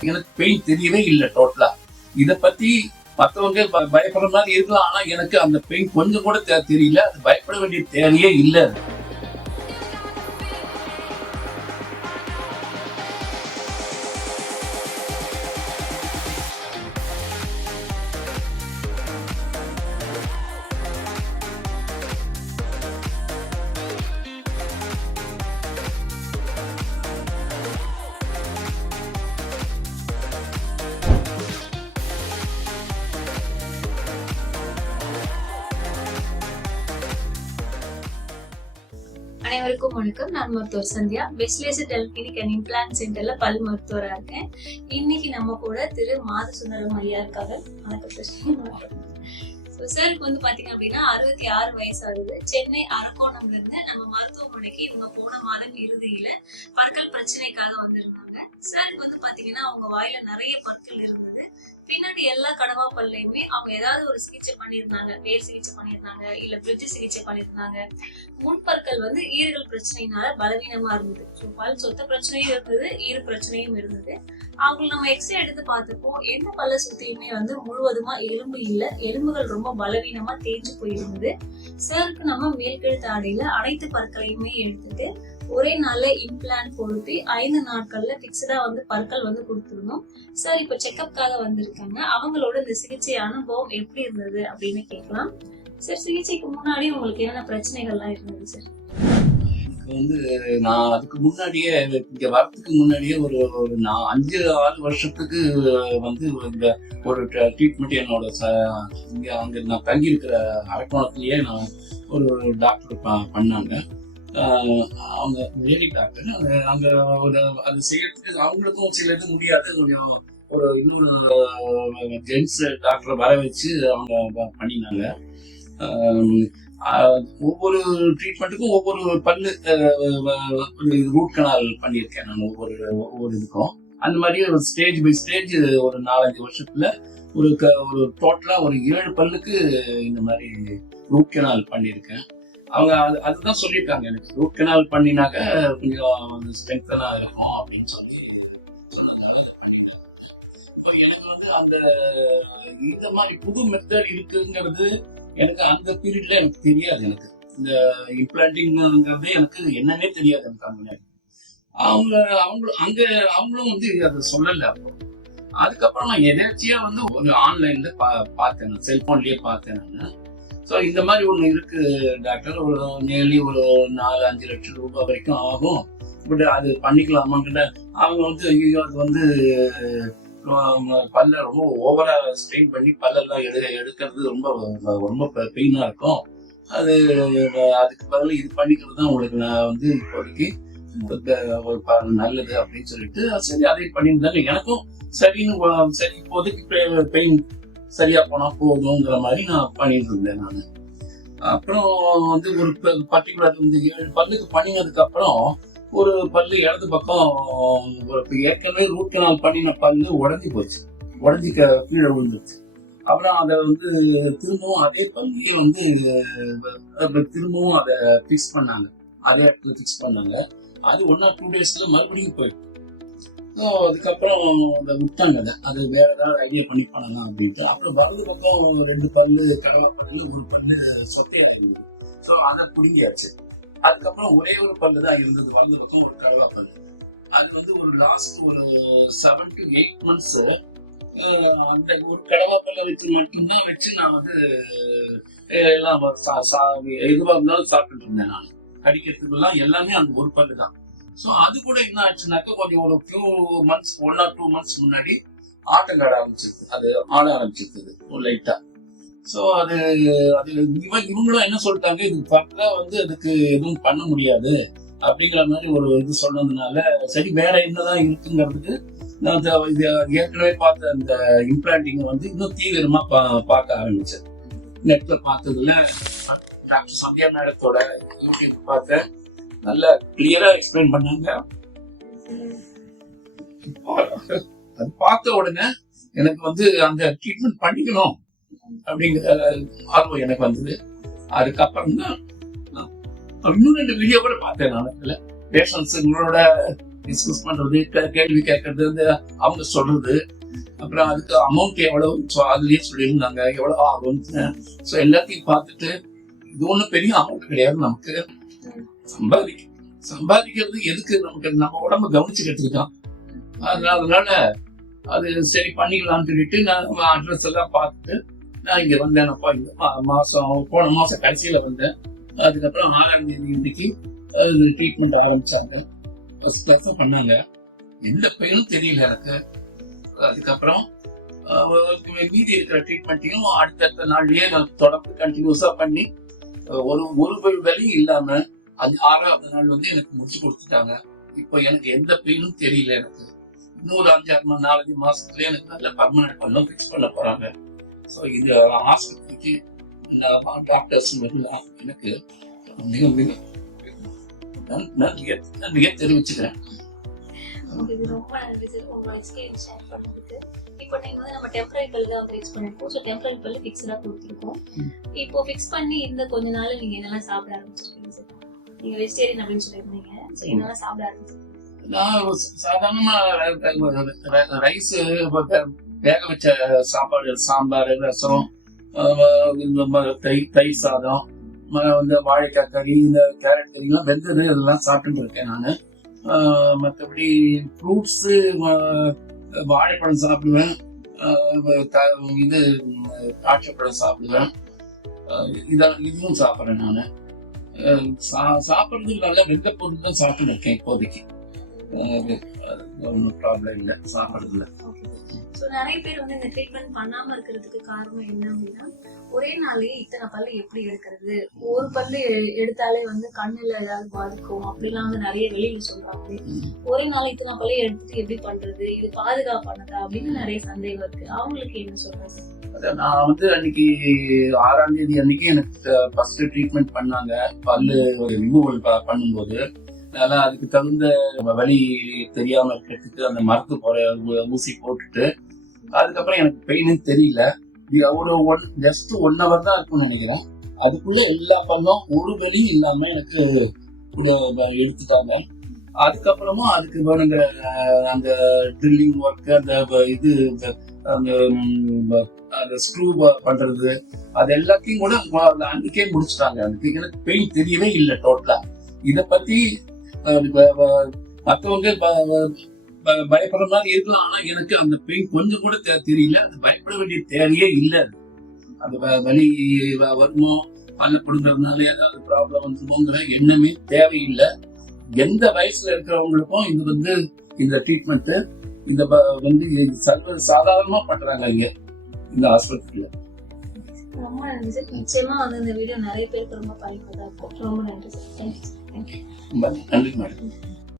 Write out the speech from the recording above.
எனக்கு பெயின் தெரியவே இல்லை டோட்டலா இத பத்தி மத்தவங்க பயப்படுற மாதிரி இருக்கலாம் ஆனா எனக்கு அந்த பெயின் கொஞ்சம் கூட தெரியல. அது பயப்பட வேண்டிய தேவையே இல்லை. அனைவருக்கும் வணக்கம். நான் மருத்துவர் சந்தியா. வெஸ்லேசர் டெல்கினிக் அண்ட் இம்ப்ளான்ட் சென்டர்ல பல் மருத்துவரா இருக்கேன். இன்னைக்கு நம்ம கூட திரு மாத சுந்தரம் ஐயா இருக்காங்க. வணக்கம் ஸோ சாருக்கு வந்து பாத்தீங்க அப்படின்னா அறுபத்தி ஆறு வயசு ஆகுது சென்னை அரக்கோணம்ல இருந்து நம்ம மருத்துவமனைக்கு இவங்க போன மாதம் இறுதியில பற்கள் பிரச்சனைக்காக வந்திருந்தாங்க. சாருக்கு வந்து பாத்தீங்கன்னா அவங்க வாயில நிறைய பற்கள் இருந்தது. பின்னாடி எல்லா கடவா பல்லையுமே அவங்க ஏதாவது ஒரு சிகிச்சை பண்ணியிருந்தாங்க வேர் சிகிச்சை பண்ணியிருந்தாங்க இல்ல பிரிட்ஜ் சிகிச்சை பண்ணியிருந்தாங்க. முன்பற்கள் வந்து ஈறுகள் பிரச்சனையினால பலவீனமா இருந்தது. ஸோ பல் சொத்த பிரச்சனையும் இருந்தது ஈறு பிரச்சனையும் இருந்தது. அவங்களை நம்ம எக்ஸ்ரே எடுத்து பார்த்தப்போ எந்த பல்ல சுத்தியுமே வந்து முழுவதுமா எலும்பு இல்லை எலும்புகள் ரொம்ப பலவீனமா தேஞ்சு போயிருந்தது. சாருக்கு நம்ம மேல்கழுத்து ஆடையில அனைத்து பற்களையுமே எடுத்துட்டு ஒரே நாள்ல இம்ப்ளான்ட் பொருத்தி ஐந்து நாட்கள்ல பிக்சடா வந்து பற்கள் வந்து கொடுத்துருந்தோம் சார் இப்ப செக்அப்காக வந்திருக்காங்க. அவங்களோட இந்த சிகிச்சை அனுபவம் எப்படி இருந்தது அப்படின்னு கேட்கலாம். சார் சிகிச்சைக்கு முன்னாடி உங்களுக்கு என்னென்ன பிரச்சனைகள்லாம் இருந்தது சார் வந்து நான் அதுக்கு முன்னாடியே இங்க வரதுக்கு முன்னாடியே ஒரு ஒரு நான் அஞ்சு ஆறு வருஷத்துக்கு வந்து இந்த ஒரு ட்ரீட்மெண்ட் என்னோட இங்க அங்க நான் தங்கி இருக்கிற அரக்கோணத்திலேயே நான் ஒரு டாக்டர் ப- பண்ணாங்க. அவங்க லேடி டாக்டர் அங்க ஒரு அது செய்யறதுக்கு அவங்களுக்கும் சில இது முடியாது. கொஞ்சம் ஒரு இன்னொரு ஜென்ஸ் டாக்டரை வர வச்சு அவங்க பண்ணினாங்க. ஒவ்வொரு ட்ரீட்மெண்ட்டுக்கும் ஒவ்வொரு பல்லு ரூட் கனால் பண்ணியிருக்கேன் நான் ஒவ்வொரு ஒவ்வொரு இதுக்கும். அந்த மாதிரி ஒரு ஸ்டேஜ் பை ஸ்டேஜ் ஒரு நாலஞ்சு வருஷத்துல ஒரு க ஒரு டோட்டலா ஒரு ஏழு பல்லுக்கு இந்த மாதிரி ரூட் கனால் பண்ணியிருக்கேன். அவங்க அது அதுதான் சொல்லியிருக்காங்க எனக்கு. ரூட் கெனால் பண்ணினாக்க கொஞ்சம் ஸ்ட்ரென்த்தனா இருக்கும் அப்படின்னு சொல்லி இப்போ எனக்கு வந்து அந்த இந்த மாதிரி புது மெத்தட் இருக்குங்கிறது எனக்கு அந்த பீரியட்ல எனக்கு தெரியாது எனக்கு. இந்த இம்ப்ளான்டிங்கிறது எனக்கு என்னன்னே தெரியாது எனக்கு அந்த நேரம் அவங்க அவங்களும் அங்க அவங்களும் வந்து அதை சொல்லல அப்போ. அதுக்கப்புறம் நான் எதாச்சியா வந்து ஒரு ஆன்லைன்ல பா பார்த்தேன் செல்போன்லயே பார்த்தேன் நான். ஸோ இந்த மாதிரி ஒன்று இருக்கு டாக்டர் ஒரு நியர்லி ஒரு நாலு அஞ்சு லட்சம் ரூபாய் வரைக்கும் ஆகும். பட் அது பண்ணிக்கலாமாங்கிட்ட அவங்க வந்து ஐயோ அது வந்து பல்ல ரொம்ப ஓவரா ஸ்ட்ரெயின் பண்ணி பல்லெல்லாம் எடு எடுக்கிறது ரொம்ப ரொம்ப பெயினா இருக்கும். அது அதுக்கு பதில் இது பண்ணிக்கிறது தான் உங்களுக்கு நான் வந்து இப்போதைக்கு ஒரு நல்லது அப்படின்னு சொல்லிட்டு சரி அதை பண்ணியிருந்தாங்க. எனக்கும் சரின்னு சரி இப்போதைக்கு பெயின் சரியா போனா போதுங்கிற மாதிரி நான் பண்ணிட்டு இருந்தேன் நான். அப்புறம் வந்து ஒரு பர்டிகுலர் இந்த ஏழு பல்லுக்கு பண்ணினதுக்கு அப்புறம் ஒரு பல்லு இடது பக்கம் ஒரு ஏற்கனவே ரூட் கனால் பண்ணின பல்லு உடஞ்சி போச்சு. உடஞ்சி கீழே விழுந்துருச்சு. அப்புறம் அதை வந்து திரும்பவும் அதே பல்லையே வந்து திரும்பவும் அதை ஃபிக்ஸ் பண்ணாங்க. அதே இடத்துல ஃபிக்ஸ் பண்ணாங்க. அது ஒன் ஆர் டூ டேஸ்ல மறுபடியும் போயிடும் ஸோ அதுக்கப்புறம் அந்த விட்டாங்க அதை அது வேற ஏதாவது ஐடியா பண்ணி பண்ணலாம் அப்படின்ட்டு அப்புறம் வலது பக்கம் ரெண்டு பல்லு கடவை பல்லு ஒரு பல்லு சொத்தையா இருந்தது. ஸோ அதை பிடுங்கியாச்சு. அதுக்கப்புறம் ஒரே ஒரு பல்லு தான் இருந்தது வலது பக்கம் ஒரு கடவா பல்லு. அது வந்து ஒரு லாஸ்ட் ஒரு செவன் டு எயிட் மந்த்ஸ் அந்த ஒரு கடவா பல்ல வச்சு மட்டும்தான் வச்சு நான் வந்து எல்லாம் எதுவாக இருந்தாலும் சாப்பிட்டுட்டு இருந்தேன் நான். கடிக்கிறதுக்கெல்லாம் எல்லாமே அந்த ஒரு பல்லு தான். ஸோ அது கூட என்ன ஆச்சுனாக்கா கொஞ்சம் ஒரு few months one or two months முன்னாடி ஆட்டம் காட ஆரம்பிச்சிருக்கு அது ஆட ஆரம்பிச்சிருக்குது லைட்டா ஸோ அது அதில் இவங்க இவங்களும் என்ன சொல்லிட்டாங்க இது பக்கா வந்து அதுக்கு எதுவும் பண்ண முடியாது அப்படிங்கிற மாதிரி ஒரு இது சொன்னதுனால சரி வேற என்னதான் இருக்குங்கிறதுக்கு நான் இது ஏற்கனவே பார்த்த அந்த இம்ப்ளான்டிங் வந்து இன்னும் தீவிரமா பா- பார்க்க ஆரம்பிச்சேன். நெட்ல பார்த்ததுல டாக்டர் சந்தியா மேடத்தோட யூடியூப் பார்த்தேன் நல்லா கிளியரா எக்ஸ்பிளைன் பண்ணாங்க. அது பார்த்த உடனே எனக்கு வந்து அந்த ட்ரீட்மெண்ட் பண்ணிக்கணும் அப்படிங்கிற ஆர்வம் எனக்கு வந்தது. அதுக்கப்புறம் தான் இன்னும் ரெண்டு வீடியோ கூட பார்த்தேன் நான் பேஷன்ஸுங்களோட டிஸ்கஸ் பண்றது கேள்வி கேட்கறது வந்து அவங்க சொல்றது. அப்புறம் அதுக்கு அமௌண்ட் எவ்வளவு ஸோ அதுலயே சொல்லியிருந்தாங்க எவ்வளவு ஆகும்னு. ஸோ எல்லாத்தையும் பார்த்துட்டு இது ஒன்றும் பெரிய அமௌண்ட் கிடையாது நமக்கு. சம்பாதிக்க சம்பாதிக்கிறது எதுக்கு? நமக்கு நம்ம உடம்ப கவனிச்சுக்கிறதுக்கு தான் அதனால அது சரி பண்ணிக்கலாம்னு சொல்லிட்டு நான் அட்ரஸ் எல்லாம் பார்த்துட்டு நான் இங்க வந்தேனப்பா இந்த மாசம் போன மாசம் கடைசியில வந்தேன். அதுக்கப்புறம் ஆறாம் தேதி இன்னைக்கு ட்ரீட்மெண்ட் ஆரம்பிச்சாங்க. ஃபர்ஸ்ட் கிளாஸ் பண்ணாங்க. எந்த பெயரும் தெரியல எனக்கு. அதுக்கப்புறம் மீதி இருக்கிற ட்ரீட்மெண்ட்டையும் அடுத்தடுத்த நாள்லயே நான் தொடர்ந்து கண்டினியூஸா பண்ணி ஒரு ஒரு வழி இல்லாம அது ஆறாவது நாள் வந்து எனக்கு முடிச்சு கொடுத்துட்டாங்க. இப்போ எனக்கு எந்த பெயினும் தெரியல எனக்கு. இன்னொரு அஞ்சாறு மணி நாலஞ்சு மாசத்துல எனக்கு நல்ல பர்மனன்ட் பண்ண ஃபிக்ஸ் பண்ண போறாங்க. ஸோ இந்த ஆஸ்பத்திரிக்கு டாக்டர்ஸ் எனக்கு மிக மிக நன்- நன்றியை தெரிவிச்சுக்கிறேன். ரொம்ப நன்றி சார் உங்களோட எக்ஸ்பீரியன்ஸ் ஷேர் பண்ணதுக்கு. இப்போ நீங்க வந்து நம்ம டெம்பரரி பல்லு தான் வந்து ஃபிக்ஸ் பண்ணிருக்கோம். ஸோ டெம்பரரி பல்லு ஃபிக்ஸ்டா கொடுத்துருக்கோம். இப்போ ஃபிக்ஸ் பண்ணி இந்த கொஞ்ச நாள் நீங்க என்னெல்லாம் சாப்பிட ஆரம்பிச்சிருக்கீங்க சார் நீங்க வெஜிடேரியன் அப்படின்னு சொல்லியிருந்தீங்க. ஸோ என்னெல்லாம் சாப்பிட நான் சாதாரணமா ரைஸ் வேக வச்ச சாப்பாடு சாம்பார் ரசம் தை- தயிர் சாதம் இந்த வாழைக்காய் கறி இந்த கேரட் கறி எல்லாம் வெந்தது இதெல்லாம் சாப்பிட்டு இருக்கேன் நான். மற்றபடி ஃப்ரூட்ஸு வாழைப்பழம் சாப்பிடுவேன். இது திராட்சைப்பழம் சாப்பிடுவேன். இதான் இதுவும் சாப்பிட்றேன் நான். சாப்பிட்றது நல்லா வெந்த பொருள் தான் சாப்பிட்டு இருக்கேன் இப்போதைக்கு ஒன்றும் ப்ராப்ளம் இல்லை சாப்பிட்றதுல ஸோ நிறைய பேர் வந்து இந்த ட்ரீட்மெண்ட் பண்ணாம இருக்கிறதுக்கு காரணம் என்ன அப்படின்னா ஒரே நாள்லயே இத்தனை பல்லு எப்படி எடுக்கிறது? ஒரு பல்லு எடுத்தாலே வந்து கண்ணுல ஏதாவது பாதிக்கும். அப்படிலாம் வந்து நிறைய வெளியில சொல்றாங்க. ஒரே நாள் இத்தனை பல்லு எடுத்துட்டு எப்படி பண்றது? இது பாதுகாப்பானதா? அப்படின்னு நிறைய சந்தேகம் இருக்கு. அவங்களுக்கு என்ன சொல்றாங்க அதான் நான் வந்து அன்னைக்கு ஆறாம் தேதி அன்னைக்கு எனக்கு ஃபர்ஸ்ட் ட்ரீட்மெண்ட் பண்ணாங்க. பல்லு ஒரு ரிமூவல் பண்ணும்போது. அதனால அதுக்கு தகுந்த வலி தெரியாம இருக்கிறதுக்கு அந்த மரத்து போற ஊசி போட்டுட்டு அதுக்கப்புறம் எனக்கு பெயினே தெரியல. ஒரு ஒன் ஜஸ்ட் ஒன் ஹவர் தான் இருக்கும்னு நினைக்கிறேன். அதுக்குள்ள எல்லா பல்லும் ஒரு வலியும் இல்லாம எனக்கு எடுத்துட்டாங்க. அதுக்கப்புறமும் அதுக்கு வேணுங்கிற அந்த ட்ரில்லிங் ஒர்க் அந்த இது இந்த- அந்த அந்த ஸ்க்ரூ பண்றது அது எல்லாத்தையும் கூட அன்னைக்கே முடிச்சுட்டாங்க. எனக்கு எனக்கு பெயின் தெரியவே இல்லை டோட்டலா இதை பத்தி மற்றவங்க பயப்படுற மாதிரி இருக்கலாம். ஆனா எனக்கு அந்த பெயின் கொஞ்சம் கூட தெரியல. அது பயப்பட வேண்டிய தேவையே இல்லை. அது. வலி வருமோ? பல்ல பிடுங்கிறதுனால ஏதாவது ப்ராப்ளம் வந்துமோங்கிற எண்ணமே தேவையில்லை. எந்த வயசுல இருக்கிறவங்களுக்கும் இது வந்து இந்த ட்ரீட்மெண்ட் இந்த வந்து சர்வ சாதாரணமா பண்றாங்க இங்க இந்த ஆஸ்பத்திரியில. ரொம்ப நன்றி. நிச்சயமா வந்து இந்த வீடியோ நிறைய பேருக்கு ரொம்ப பயனுள்ளதா இருக்கும். ரொம்ப நன்றி சார். நன்றி மேடம்.